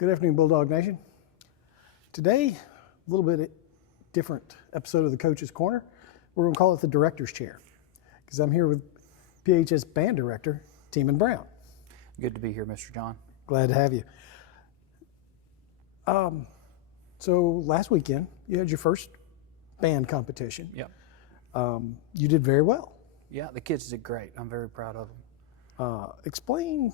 Good afternoon, Bulldog Nation. Today, a little bit different episode of the Coach's Corner. We're going to call it the Director's Chair because I'm here with PHS Band Director, Temon Brown. Good to be here, Mr. John. Glad to have you. So last weekend, you had your first band competition. Yep. You did very well. Yeah, the kids did great. I'm very proud of them. Explain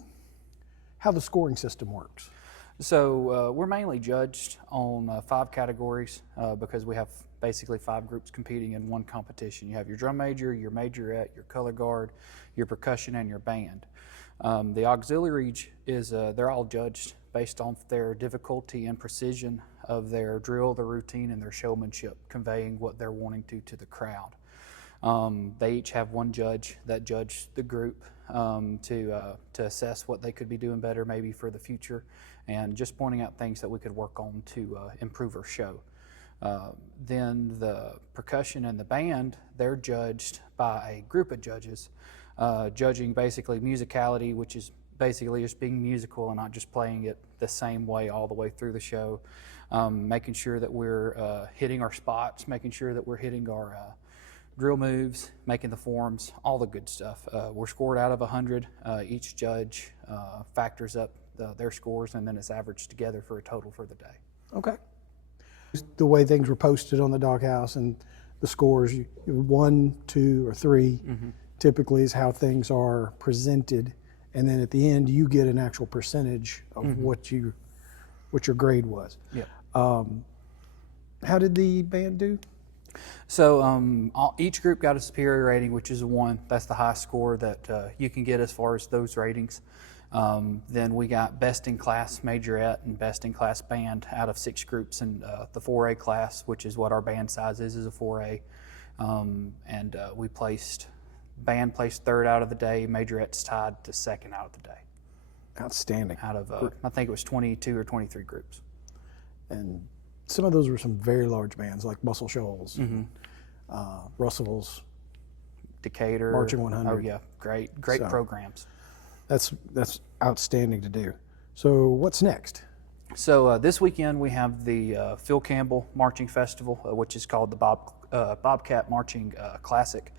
how the scoring system works. So we're mainly judged on 5 categories because we have basically 5 groups competing in one competition. You have your drum major, your majorette, your color guard, your percussion, and your band. The auxiliaries they're all judged based on their difficulty and precision of their drill, their routine, and their showmanship, conveying what they're wanting to the crowd. They each have one judge that judged the group to assess what they could be doing better maybe for the future, and just pointing out things that we could work on to improve our show. Then the percussion and the band, they're judged by a group of judges, judging basically musicality, which is basically just being musical and not just playing it the same way all the way through the show, making sure that we're hitting our spots, making sure that we're hitting our drill moves, making the forms, all the good stuff. We're scored out of 100. Each judge factors up their scores, and then it's averaged together for a total for the day. Okay. The way things were posted on the doghouse and the scores, 1, 2, or 3 typically is how things are presented, and then at the end you get an actual percentage of what your grade was. Yeah. How did the band do? So each group got a superior rating, which is a 1. That's the highest score that you can get as far as those ratings. Then we got best in class majorette and best in class band out of 6 groups in the 4A class, which is what our band size is a 4A. And band placed 3rd out of the day, majorette's tied to 2nd out of the day. Outstanding. Out of, I think it was 22 or 23 groups. And some of those were some very large bands like Muscle Shoals, Russell's, Decatur, Marching 100. Oh yeah, great so, programs. That's outstanding to do. So what's next? So this weekend we have the Phil Campbell Marching Festival, which is called the Bobcat Marching Classic.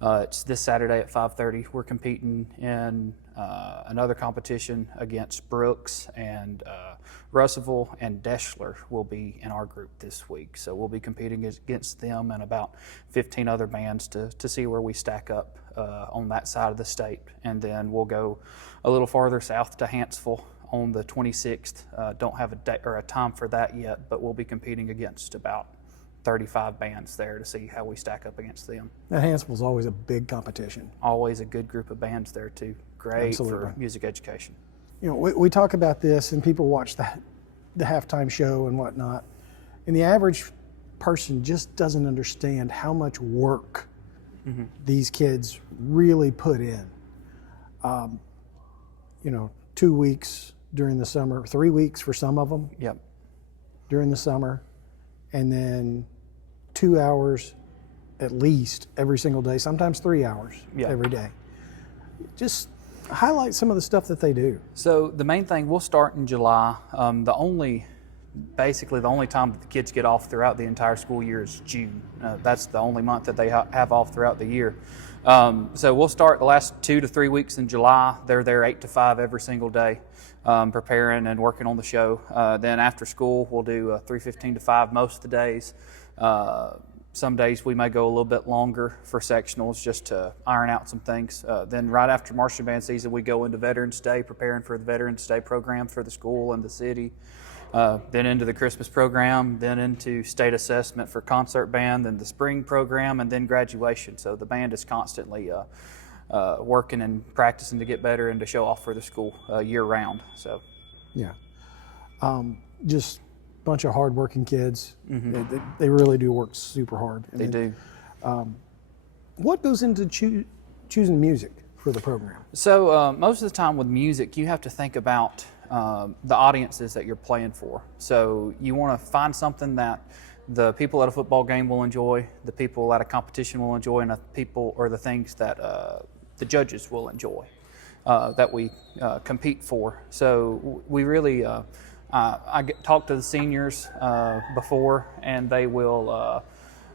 It's this Saturday at 5:30. We're competing in another competition against Brooks, and Russellville and Deschler will be in our group this week. So we'll be competing against them and about 15 other bands to see where we stack up on that side of the state. And then we'll go a little farther south to Hanceville on the 26th. Don't have a date or a time for that yet, but we'll be competing against about 35 bands there to see how we stack up against them. That Hanceville's always a big competition. Always a good group of bands there too. Great Absolutely. For music education. You know, we talk about this and people watch the halftime show and whatnot, and the average person just doesn't understand how much work these kids really put in. 2 weeks during the summer, 3 weeks for some of them. Yep. During the summer, and then 2 hours at least every single day, sometimes 3 hours every day. Just highlight some of the stuff that they do. So the main thing, we'll start in July. The only time that the kids get off throughout the entire school year is June. That's the only month that they have off throughout the year. So we'll start the last 2 to 3 weeks in July. They're there 8 to 5 every single day, preparing and working on the show. Then after school, we'll do 3:15 to 5 most of the days. Some days we may go a little bit longer for sectionals just to iron out some things. Then right after marching band season, we go into Veterans Day, preparing for the Veterans Day program for the school and the city. Then into the Christmas program, then into state assessment for concert band, then the spring program, and then graduation. So the band is constantly working and practicing to get better and to show off for the school year round. So, yeah, just a bunch of hardworking kids. They really do work super hard. And they do. What goes into choosing music for the program? So most of the time with music, you have to think about the audiences that you're playing for. So you want to find something that the people at a football game will enjoy, the people at a competition will enjoy, and the things that the judges will enjoy that we compete for. So we really talk to the seniors before, and they will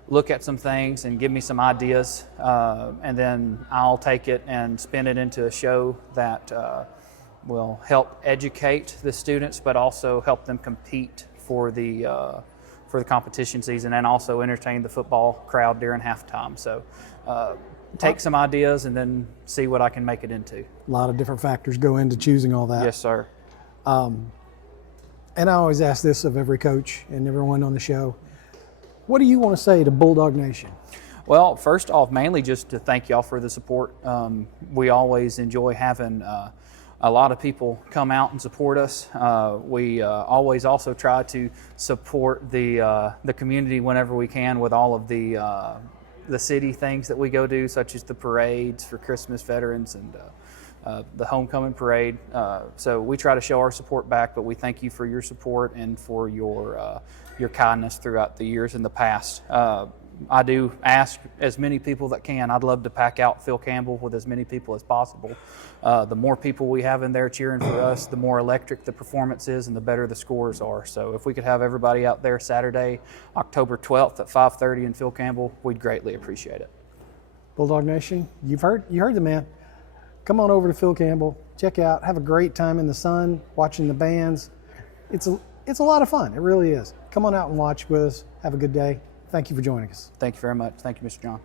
look at some things and give me some ideas, and then I'll take it and spin it into a show that will help educate the students, but also help them compete for the competition season, and also entertain the football crowd during halftime. So take some ideas and then see what I can make it into. A lot of different factors go into choosing all that. Yes, sir. And I always ask this of every coach and everyone on the show. What do you want to say to Bulldog Nation? Well, first off, mainly just to thank y'all for the support. We always enjoy having a lot of people come out and support us. We always also try to support the community whenever we can with all of the city things that we go do, such as the parades for Christmas veterans and the homecoming parade. So we try to show our support back, but we thank you for your support and for your kindness throughout the years in the past. I do ask as many people that can. I'd love to pack out Phil Campbell with as many people as possible. The more people we have in there cheering for us, the more electric the performance is and the better the scores are. So if we could have everybody out there Saturday, October 12th at 5:30 in Phil Campbell, we'd greatly appreciate it. Bulldog Nation, you heard the man. Come on over to Phil Campbell, check out, have a great time in the sun, watching the bands. It's a lot of fun. It really is. Come on out and watch with us. Have a good day. Thank you for joining us. Thank you very much. Thank you, Mr. John.